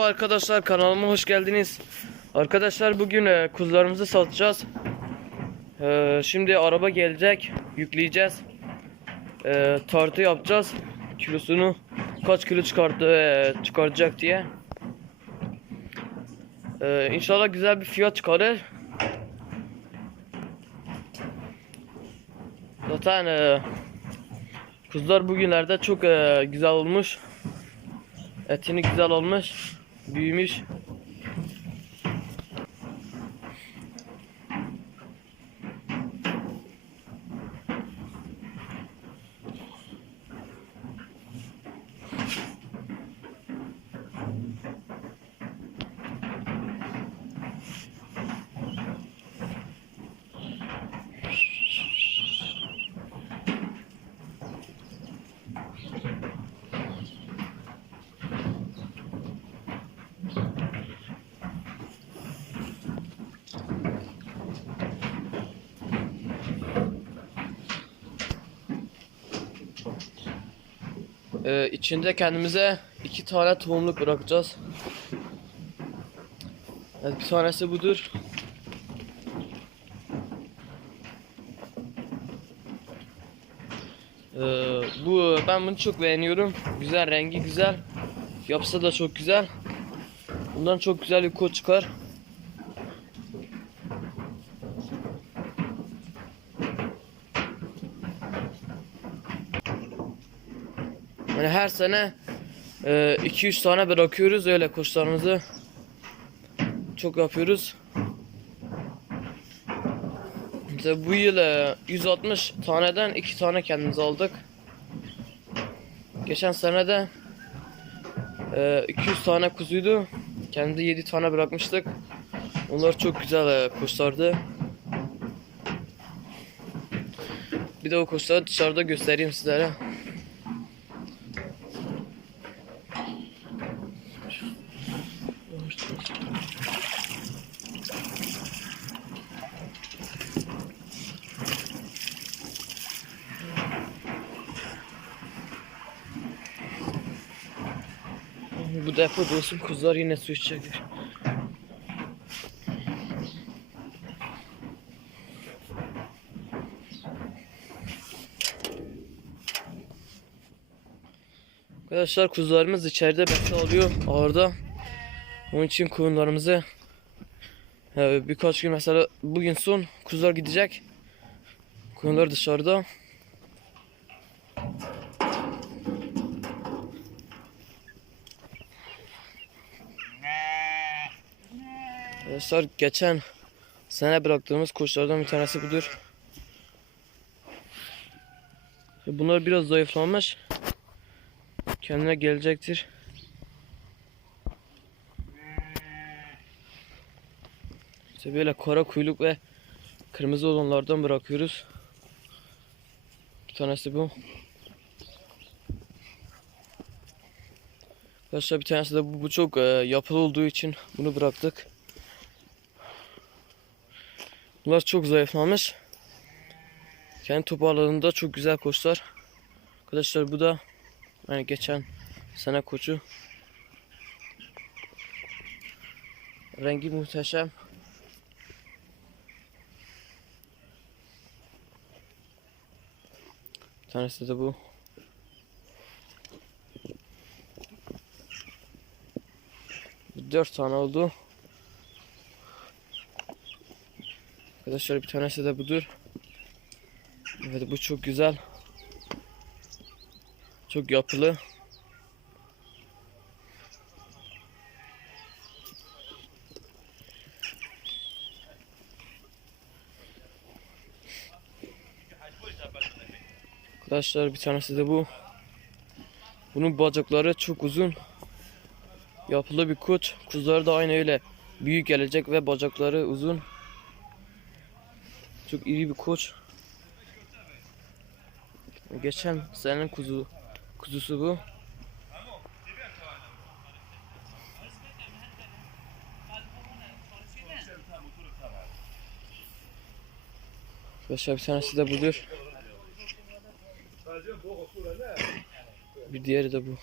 Merhaba arkadaşlar kanalıma hoş geldiniz. Arkadaşlar bugün e, kuzularımızı satacağız. E, şimdi araba gelecek, yükleyeceğiz. E, tartı yapacağız. Kilosunu kaç kilo çıkarttı e, çıkaracak diye. E, inşallah güzel bir fiyat çıkarır. Zaten e, kuzular bugünlerde çok e, güzel olmuş. Etini güzel olmuş. Büyümüş. Ee, içinde kendimize iki tane tohumluk bırakacağız. Evet, bir tanesi budur. Ee, bu ben bunu çok beğeniyorum. Güzel rengi güzel. Yapısı da çok güzel. Bundan çok güzel bir koç çıkar. Her sene 2-3 tane bırakıyoruz öyle koçlarımızı. Çok yapıyoruz. İşte bu yıl e, 160 taneden 2 tane kendimiz aldık. Geçen sene de e, 200 tane kuzuydu. Kendi 7 tane bırakmıştık. Onlar çok güzel e, koçlardı. Bir de o koçları dışarıda göstereyim sizlere. Bu depo dolusu kuzular yine su içecekler. Arkadaşlar kuzularımız içeride bekle oluyor ağırda. Onun için koyunlarımızı birkaç gün mesela bugün son kuzular gidecek. Koyunlar dışarıda. Arkadaşlar geçen sene bıraktığımız kuşlardan bir tanesi budur. Bunlar biraz zayıflamış. Kendine gelecektir. İşte böyle kara kuyruk ve kırmızı olanlardan bırakıyoruz. Bir tanesi bu. Arkadaşlar bir tanesi de bu, bu çok e, yapılı olduğu için bunu bıraktık. Bunlar çok zayıflamış. Kendi toparladığında çok güzel koçlar. Arkadaşlar bu da yani geçen sene koçu. Rengi muhteşem. Bir tanesi de bu. Dört tane oldu. Arkadaşlar bir tanesi de budur. Evet bu çok güzel. Çok yapılı. Arkadaşlar bir tanesi de bu. Bunun bacakları çok uzun. Yapılı bir koç. Kuzuları da aynı öyle büyük gelecek ve bacakları uzun. Çok iri bir koç. Geçen senenin kuzu kuzusu bu. Arkadaşlar bir tanesi de budur. Bir diğeri de bu.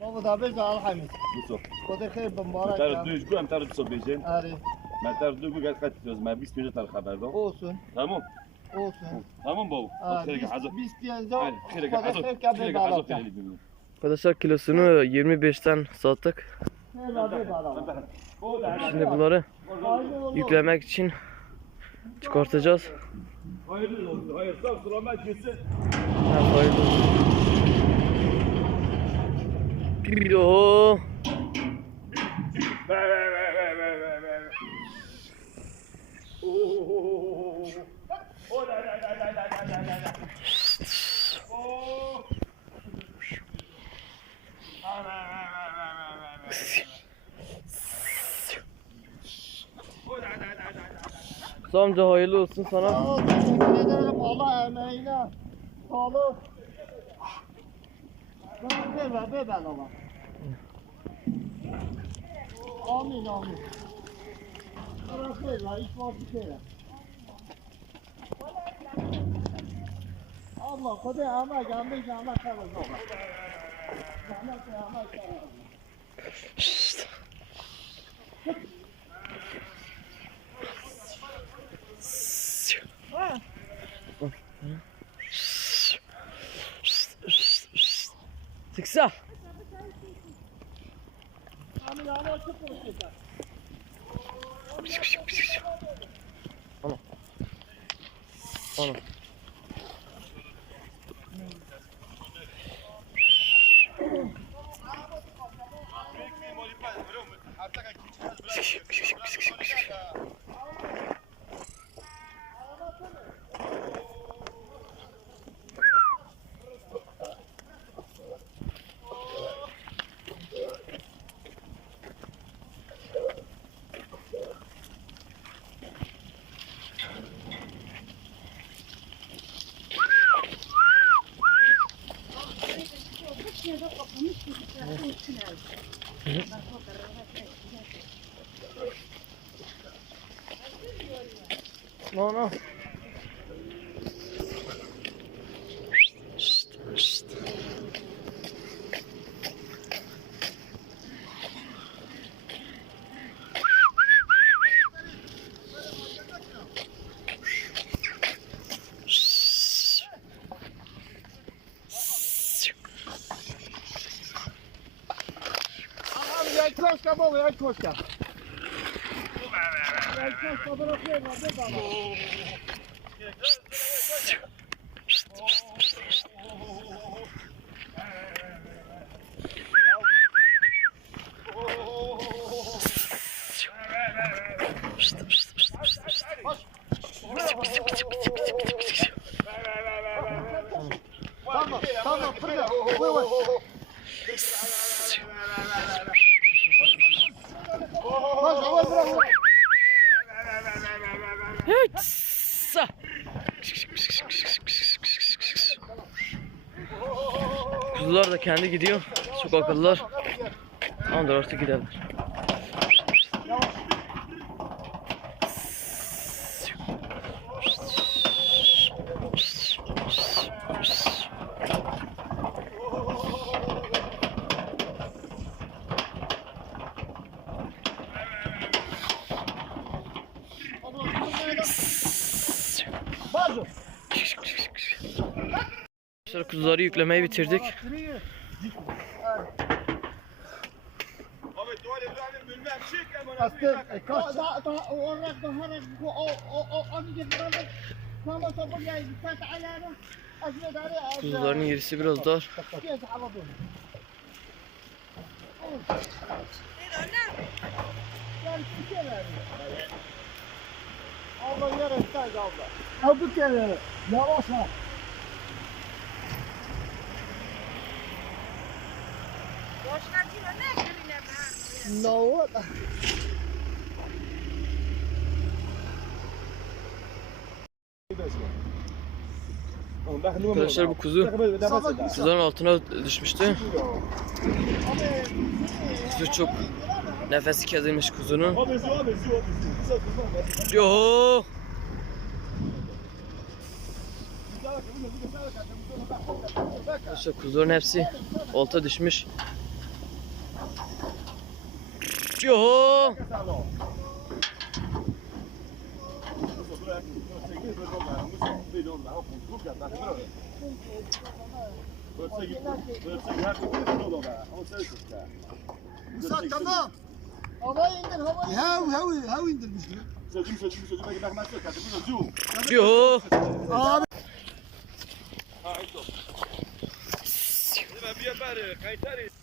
Baba da bir de alhamid. Yusuf. Kodur kıyım ben bana. Tarı düz güven tarı Yusuf beyeceğim. Arif. Mesela dur bir gaz kaç istiyoruz. Ben 20 minutlar haber ver. Olsun. Tamam. Olsun. Tamam baba. Aa, Bak, biz, hazır. biz diyeceğiz. Hayır, şirket hazır. Şirket hazır. Arkadaşlar kilosunu 25'ten sattık. Şimdi bunları yüklemek için çıkartacağız. Hayırlı olsun. Hayır sağ selamet gitsin. Ha, hayırlı olsun. Pido. Samca hayırlı olsun sana. Teşekkür ederim. Allah emeğine sağlık. Ver ver ver ben ona. Amin amin. Fransızla, hiç Fransızla. Allah, Kudu ama gelmiş ama kalır. Zahmet ama kalır. Şşşt. Ha. Sıksa. Abi, ama açık. Оно. Оно. Yeah. Ej, krośka, mówię, ej, krośka. Ej, krośka, bo rozbiegła, biegła. Sa. Kuzular da kendi gidiyor. Çok akıllılar. Tamamdır artık giderler. Arkadaşlar kuzuları yüklemeyi bitirdik. Kuzuların yerisi biraz dar. Abla yere isteyiz abla. Abla yere. Yavaş ha. No. Arkadaşlar bu kuzu kuzuların altına düşmüştü. Kuzu çok nefesi kesilmiş kuzunun. Yo. Arkadaşlar kuzuların hepsi olta düşmüş. Yoho. Musa tamam. Havayı indir havayı. Ha ha ha indirmişler. Yoho. Abi. Abi sakalamış ya. Bısa bısa bısa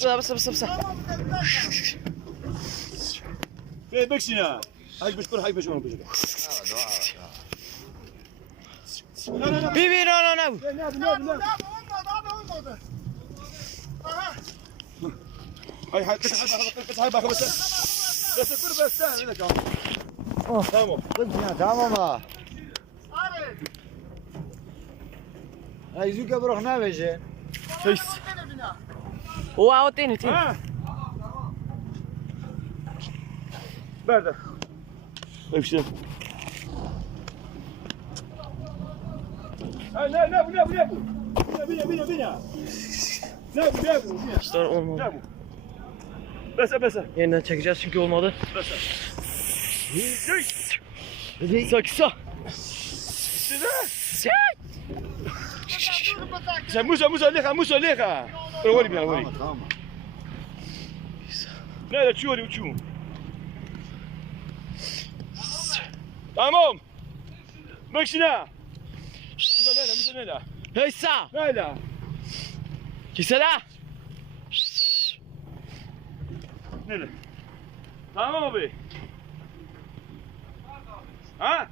Sıra sıra sıra sıra. Bebeksin ya. Hayır beş bir, hayır beş on beş. بيبي نو نو نو هاي هاي هاي باخذ بس بس بس هناك تمام تمام هاي زوكا بروح نابجي شيس هو اوتين تين برده ابشر Ne ne ne bu ne bu ne bu? Bu ne bu ne bu ne? Ne bu ne bu? Kuşlar olmadı. Ne bu? Bese bese. Yeniden çekeceğiz çünkü olmadı. Bese. Saksa. Size. Sen musa musa leha musa leha. Rovali bina rovali. Ne da çuvalı uçumu. Tamam. Bak şimdi. Mücadele, mücadele. Hıysa. Böyle. Kisela. Nere? Tamam abi. Ha?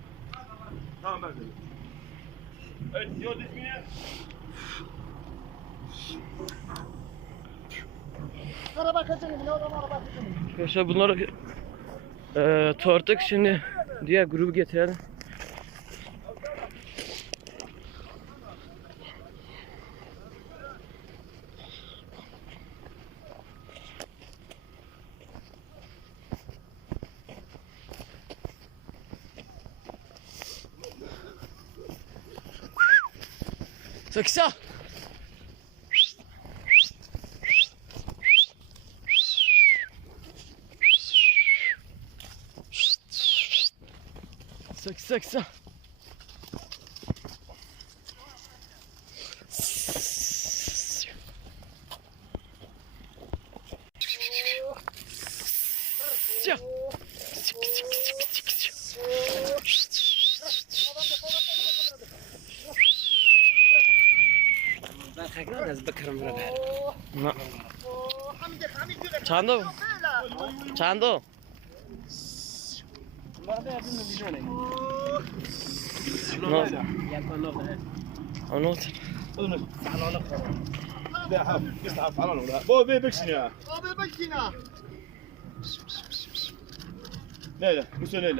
Tamam ben de. Evet, yol dikmeye. Araba kaçırın, ne adam araba kaçırın. Arkadaşlar bunları e, tarttık şimdi diğer grubu getirelim. Saksa. Saksa saksa. Na- Hamdi Hamdi. Çando. Çando. No. Anot. لا حاف يستحق على ولا بو بي بكشنا Abi bak yine. لا لا موسى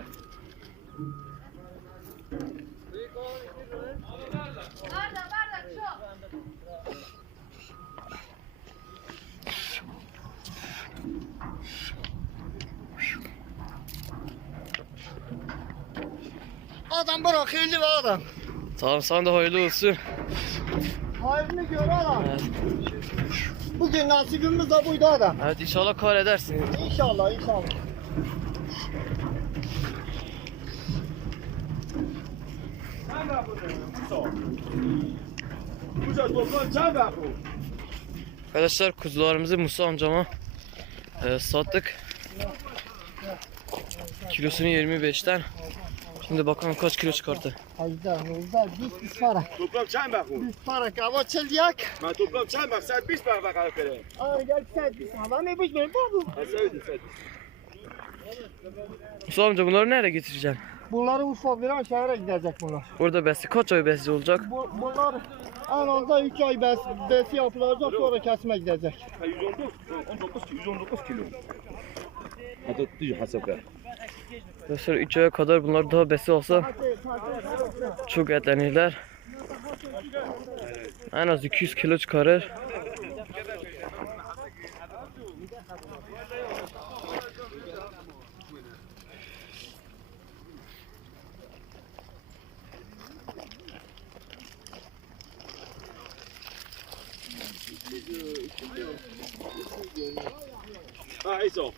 Adam bırak hayırlı bir adam. Tamam sana da hayırlı olsun. Hayrını gör adam. Evet. Bugün nasibimiz de buydu adam. Evet inşallah kar edersin. İnşallah inşallah. Arkadaşlar kuzularımızı Musa amcama e, sattık. Kilosunu 25'ten Şimdi bakalım kaç kilo çıkarttı. Hayda, hayda, 20 para. Toplam çay bak bu. 20 para kava çeliyak. Ma toplam çay bak, sen 20 para bak arkadaşlar. Aa, gel sen 20 para. Ne 20 para bu? Ha sen sen. Musa amca bunları nereye getireceksin? Bunları Urfa Viran şehre gidecek bunlar. Burada besi kaç ay besi olacak? Bu, bunlar en azda 3 ay bes, besi yapılacak sonra kesime gidecek. 119, 119, 119 kilo. Hadi hesap ver. Arkadaşlar 3 aya kadar bunlar daha besi olsa çok etlenirler. En az 200 kilo çıkarır. Ha İso.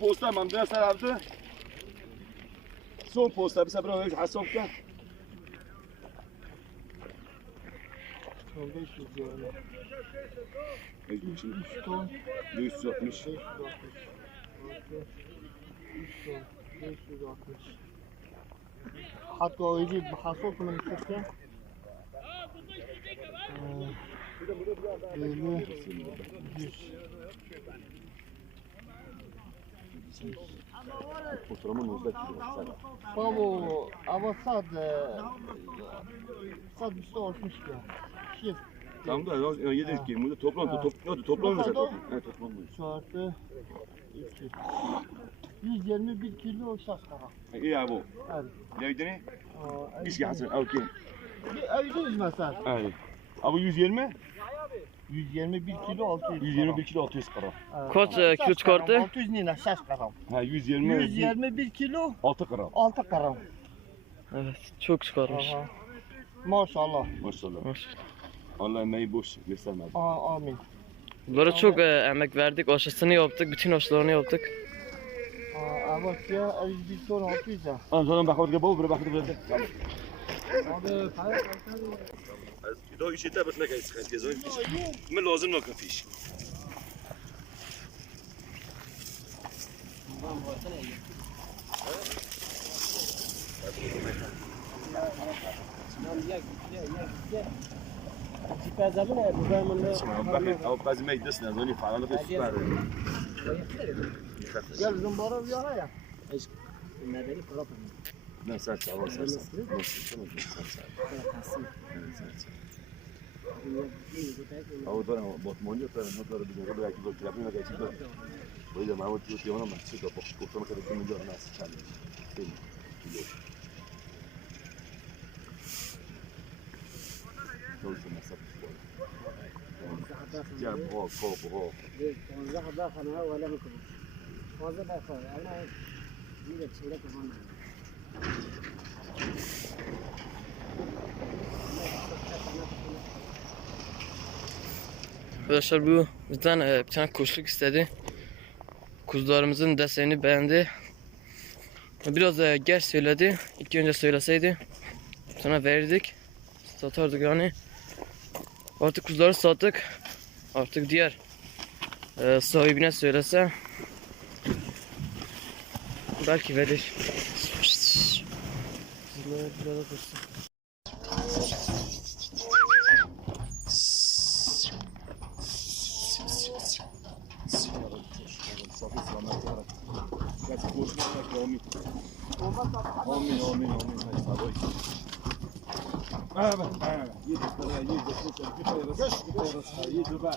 Posta mamdına sarabdı. Son posta mesela bana öyle hasop kan. ton, 160. 560. 560. Hatta öyle bir hasıl bunu istersen. Böyle 100. Kilo. Babo, ama sad sad üstü olmuş ya. Şey, Tamam da 7 ki. Burada toplam Ha. toplam toplam mı Toplam. Evet toplam mı? çarpı 2. 121 kilo şas kara. İyi abi. Evet. Neydi Aa, İş gelsin. Okey. Bir öyle mesela. Evet. Abi 120? 121 kilo 600. 121 kilo 600 para. Evet. Kaç, e, kilo çıkarttı? 600 nina şas karam. Ha 120. 121 kilo 6 gram. 6 karam. Evet çok çıkarmış. Aha. Maşallah. Maşallah. Maşallah. Allah emeği boş göstermedi. Aa, amin. Bunlara çok e, emek verdik. Aşısını yaptık. Bütün aşılarını yaptık. Aa, evet ya 101 ton 600 ya. Sonra bakmadık ya bol böyle. Tamam. Abi, hayır, ده يشيتها بس نكاي سخنت كذا من لازم نوقف فيش او بعض ما يدسنا زوني فعلا غير سوبر Gel zımbara bir ara ya. لا ساعة ساعة ساعة او ده بطمانية ترى نقدر بنقول لك دول كلابنا جاي تقدر وإذا ما عملت شيء وانا ما حسيت بخش كنت ما كنت من جوا ناس تشالنج توش المسافة شوي جاب فوق فوق فوق Arkadaşlar bu bizden e, bir tane kuşluk istedi. Kuzularımızın desenini beğendi. Biraz e, geç söyledi. İlk önce söyleseydi. Sonra verdik. Satardık yani. Artık kuzuları sattık. Artık diğer e, sahibine söylese belki verir. Kuzular burada dursun. Amin, amin, amin. Evet, evet. Yedirtmeye, yedirtmeye, gitmeye rastlıyor, gitmeye rastlıyor, yedirme.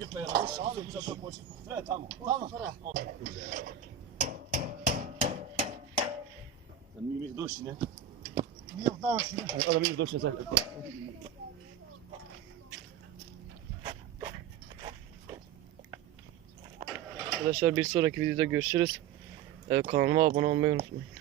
Gitmeye rastlıyor, abi bize de koşun. Fre, tamam, tamam. Sen mi mi doşi ne? Mi mi doşi ne? Adam mi doşi ne sen? Arkadaşlar bir sonraki videoda görüşürüz. Ee, kanalıma abone olmayı unutmayın.